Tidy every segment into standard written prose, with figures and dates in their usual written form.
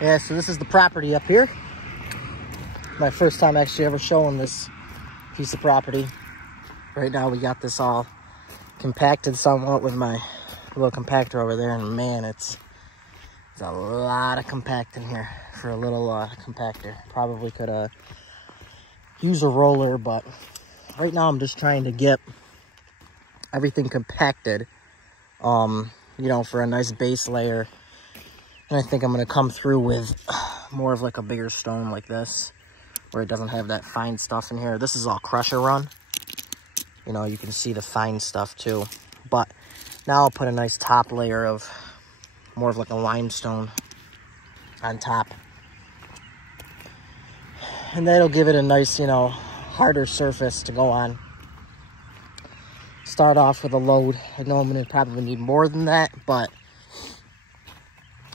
Yeah, so this is the property up here. My first time actually ever showing this piece of property. Right now we got this all compacted somewhat with my little compactor over there, and man, it's a lot of compacting here for a little compactor. Probably could use a roller, but right now I'm just trying to get everything compacted, you know, for a nice base layer. And I think I'm going to come through with more of like a bigger stone like this, where it doesn't have that fine stuff in here. This is all crusher run. You know, you can see the fine stuff too. But now I'll put a nice top layer of more of like a limestone on top. And that'll give it a nice, you know, harder surface to go on. Start off with a load. I know I'm going to probably need more than that, but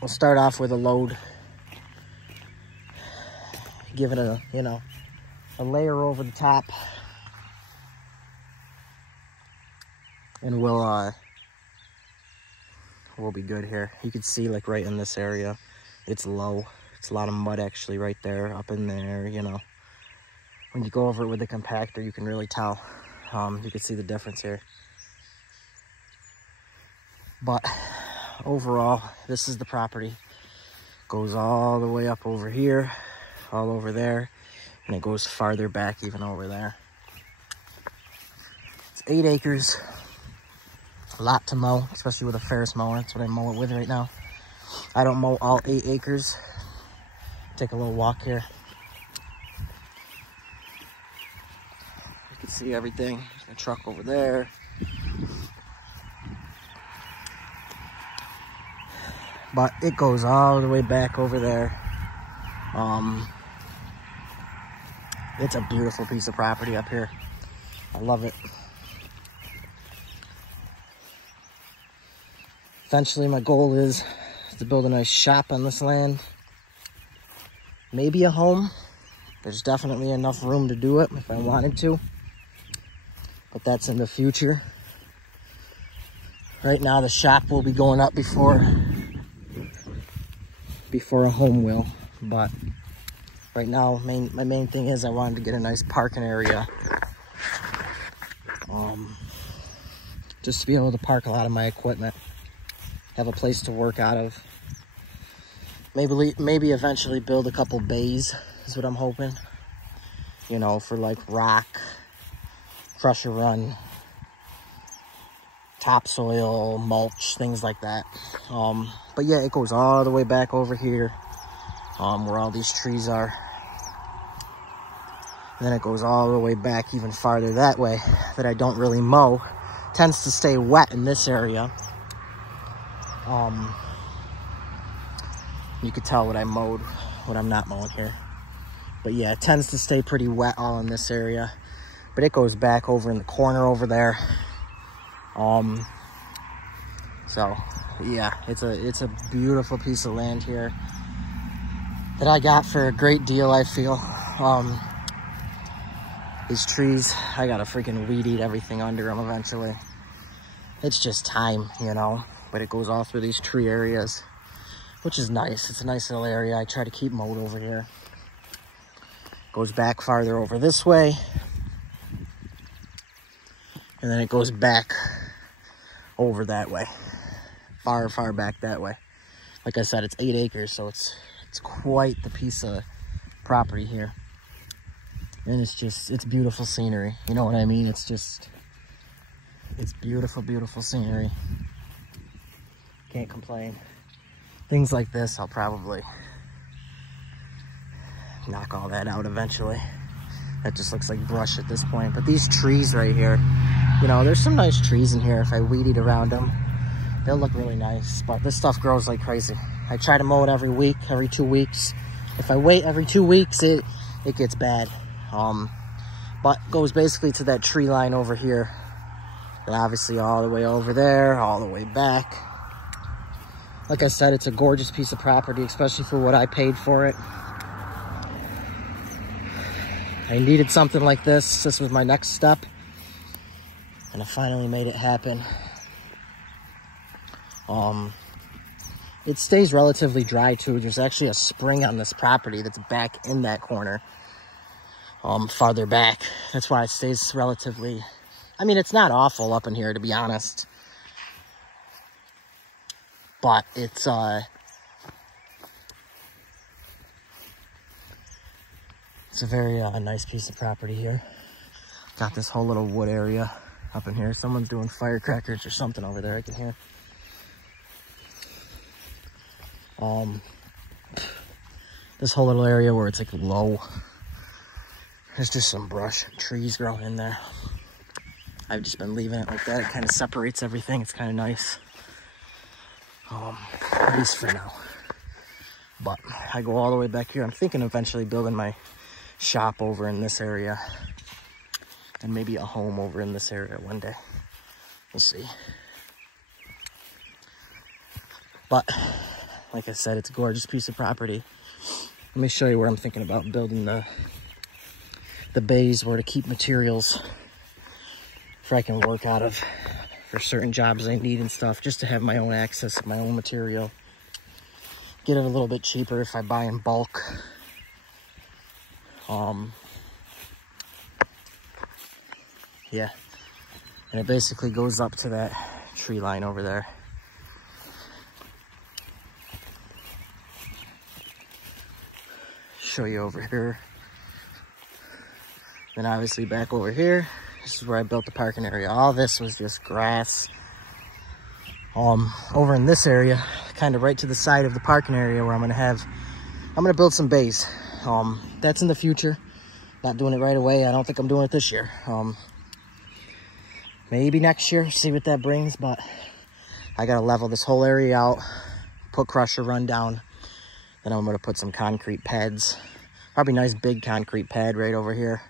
we'll start off with a load. Give it a, you know, a layer over the top. And we'll be good here. You can see like right in this area, it's low. It's a lot of mud actually right there, up in there, you know. When you go over it with the compactor, you can really tell. You can see the difference here. But overall, this is the property. Goes all the way up over here, all over there, and it goes farther back even over there. It's 8 acres. A lot to mow, especially with a Ferris mower. That's what I mow it with right now. I don't mow all 8 acres. Take a little walk here. You can see everything. There's a truck over there. But it goes all the way back over there. It's a beautiful piece of property up here. I love it. Eventually my goal is to build a nice shop on this land. Maybe a home. There's definitely enough room to do it if I wanted to. But that's in the future. Right now the shop will be going up before a home will. But right now my main thing is I wanted to get a nice parking area. Just to be able to park a lot of my equipment. Have a place to work out of. Maybe eventually build a couple bays is what I'm hoping. You know, for like rock, crusher run, topsoil, mulch, things like that. But yeah, it goes all the way back over here, where all these trees are. And then it goes all the way back even farther that way that I don't really mow. Tends to stay wet in this area. You could tell what I mowed, what I'm not mowing here. But yeah, it tends to stay pretty wet all in this area. But it goes back over in the corner over there. So yeah, it's a beautiful piece of land here that I got for a great deal, I feel. These trees, I gotta freaking weed eat everything under them eventually. It's just time, you know. But it goes all through these tree areas, which is nice. It's a nice little area. I try to keep mowed over here. Goes back farther over this way. And then it goes back over that way. Far, far back that way. Like I said, it's 8 acres, so it's quite the piece of property here. And it's beautiful scenery. You know what I mean? It's beautiful, beautiful scenery. Can't complain. Things like this, I'll probably knock all that out eventually. That just looks like brush at this point. But these trees right here, you know, there's some nice trees in here. If I weed eat around them, they'll look really nice. But this stuff grows like crazy. I try to mow it every week, every 2 weeks. If I wait every 2 weeks, it gets bad. But goes basically to that tree line over here. And obviously all the way over there, all the way back. Like I said, it's a gorgeous piece of property, especially for what I paid for it. I needed something like this. This was my next step. And I finally made it happen. it stays relatively dry too. There's actually a spring on this property that's back in that corner, farther back. That's why it stays relatively, I mean, it's not awful up in here, to be honest, but it's a very nice piece of property here. Got this whole little wood area up in here. Someone's doing firecrackers or something over there, I can hear. This whole little area where it's like low, there's just some brush and trees growing in there. I've just been leaving it like that. It kind of separates everything. It's kind of nice, at least for now. But I go all the way back here. I'm thinking eventually building my shop over in this area and maybe a home over in this area one day. We'll see. But like I said, it's a gorgeous piece of property. Let me show you where I'm thinking about building the bays, where to keep materials for I can work out of for certain jobs I need and stuff, just to have my own access to my own material. Get it a little bit cheaper if I buy in bulk. Yeah, and it basically goes up to that tree line over there. Show you over here. Then obviously back over here, this is where I built the parking area. All this was just grass. Over in this area, kind of right to the side of the parking area where I'm gonna build some bays. That's in the future. Not doing it right away. I don't think I'm doing it this year. Maybe next year, see what that brings, but I gotta level this whole area out, put crusher run down. Then I'm gonna put some concrete pads, probably nice big concrete pad right over here.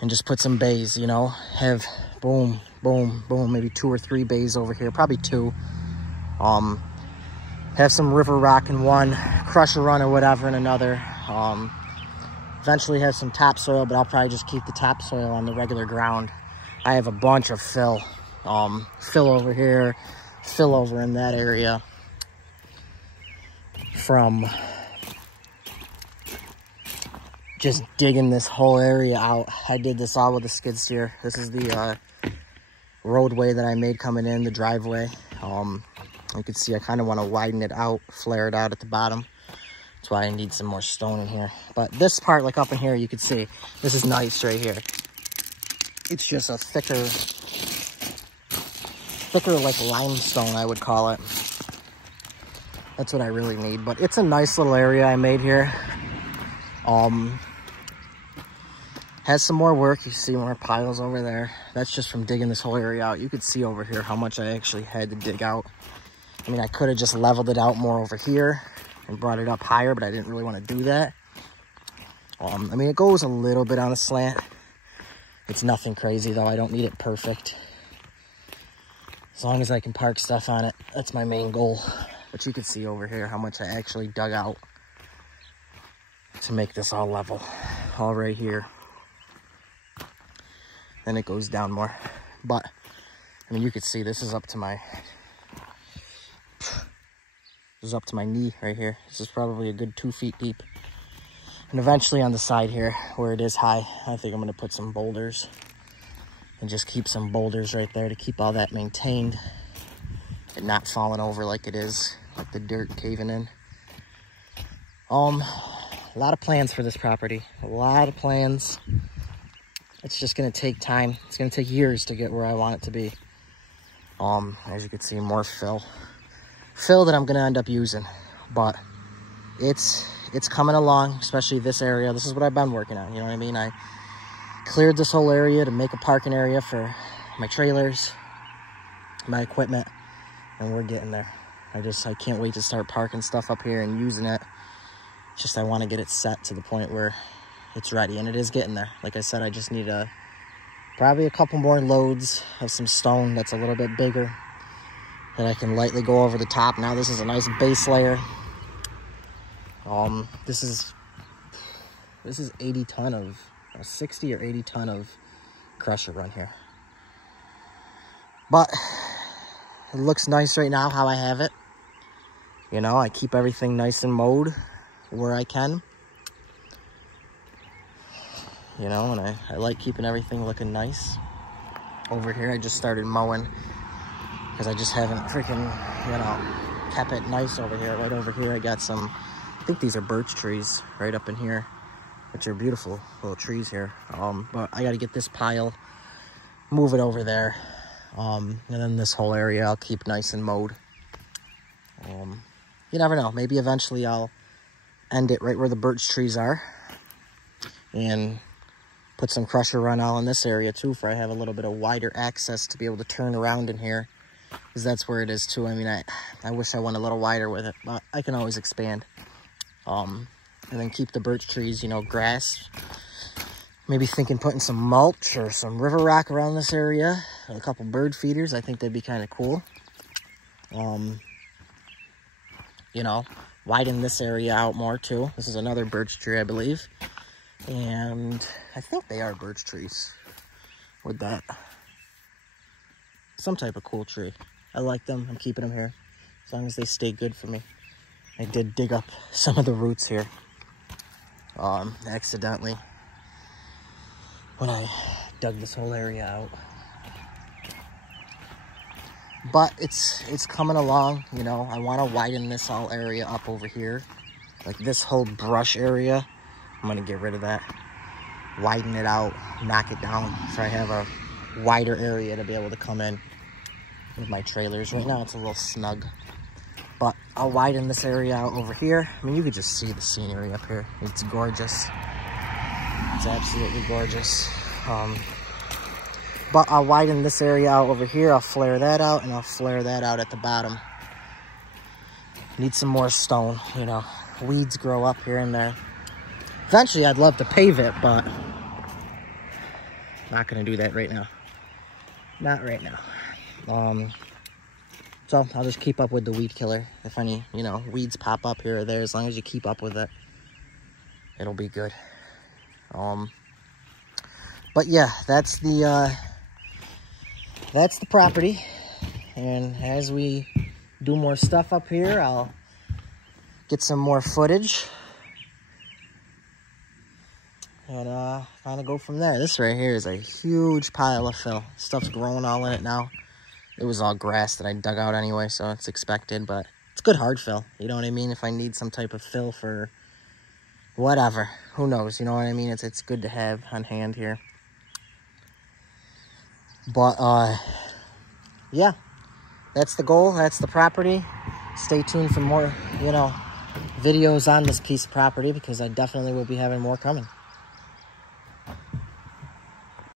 And just put some bays, you know, have boom, boom, boom, maybe 2 or 3 bays over here, probably 2. Have some river rock in one, crusher run or whatever in another. Eventually have some topsoil, but I'll probably just keep the topsoil on the regular ground. I have a bunch of fill. Fill over here, fill over in that area. From just digging this whole area out. I did this all with a skid steer. This is the roadway that I made coming in, the driveway. You can see I kind of want to widen it out, flare it out at the bottom. That's why I need some more stone in here. But this part, like up in here, you can see, this is nice right here. It's just a thicker like limestone, I would call it. That's what I really need. But it's a nice little area I made here. Has some more work. You see more piles over there. That's just from digging this whole area out. You could see over here how much I actually had to dig out. I mean, I could have just leveled it out more over here and brought it up higher, but I didn't really want to do that. I mean, it goes a little bit on a slant. It's nothing crazy though. I don't need it perfect. As long as I can park stuff on it, that's my main goal. But you can see over here how much I actually dug out to make this all level. All right here. Then it goes down more. But, I mean, you could see this is up to my knee right here. This is probably a good 2 feet deep. And eventually on the side here, where it is high, I think I'm gonna put some boulders and just keep some boulders right there to keep all that maintained and not falling over like it is, like the dirt caving in. A lot of plans for this property, a lot of plans. It's just gonna take time. It's gonna take years to get where I want it to be. As you can see, more fill that I'm gonna end up using, but it's coming along, especially this area. This is what I've been working on, you know what I mean? I cleared this whole area to make a parking area for my trailers, my equipment, and we're getting there. I can't wait to start parking stuff up here and using it. It's just I want to get it set to the point where it's ready, and it is getting there. Like I said, I just need probably a couple more loads of some stone that's a little bit bigger that I can lightly go over the top. Now this is a nice base layer. This is 80 ton of 60 or 80 ton of crusher run here. But it looks nice right now how I have it. You know, I keep everything nice and mowed where I can. You know, and I like keeping everything looking nice. Over here, I just started mowing because I just haven't freaking, you know, kept it nice over here. Right over here, I got some, I think these are birch trees right up in here, which are beautiful little trees here. But I got to get this pile, move it over there. And then this whole area I'll keep nice and mowed. You never know. Maybe eventually I'll end it right where the birch trees are. And put some crusher run all in this area too, for I have a little bit of wider access to be able to turn around in here. Because that's where it is too. I mean, I wish I went a little wider with it, but I can always expand. And then keep the birch trees, you know, grass. Maybe thinking putting some mulch or some river rock around this area. A couple bird feeders. I think that'd be kind of cool. You know, widen this area out more too. This is another birch tree, I believe. And I think they are birch trees with that. Some type of cool tree. I like them. I'm keeping them here as long as they stay good for me. I did dig up some of the roots here accidentally when I dug this whole area out. But it's coming along, you know. I want to widen this whole area up over here. Like this whole brush area. I'm going to get rid of that. Widen it out, knock it down so I have a wider area to be able to come in with my trailers. Right now it's a little snug. But I'll widen this area out over here. I mean, you could just see the scenery up here. It's gorgeous. It's absolutely gorgeous. But I'll widen this area out over here. I'll flare that out, and I'll flare that out at the bottom. Need some more stone, you know. Weeds grow up here and there. Eventually, I'd love to pave it, but not going to do that right now. Not right now. So I'll just keep up with the weed killer. If any, you know, weeds pop up here or there, as long as you keep up with it, it'll be good. But yeah, that's the property. And as we do more stuff up here, I'll get some more footage and kind of go from there. This right here is a huge pile of fill. Stuff's growing all in it now. It was all grass that I dug out anyway, so it's expected, but it's good hard fill. You know what I mean? If I need some type of fill for whatever, who knows? You know what I mean? It's good to have on hand here. But yeah, that's the goal. That's the property. Stay tuned for more, you know, videos on this piece of property, because I definitely will be having more coming.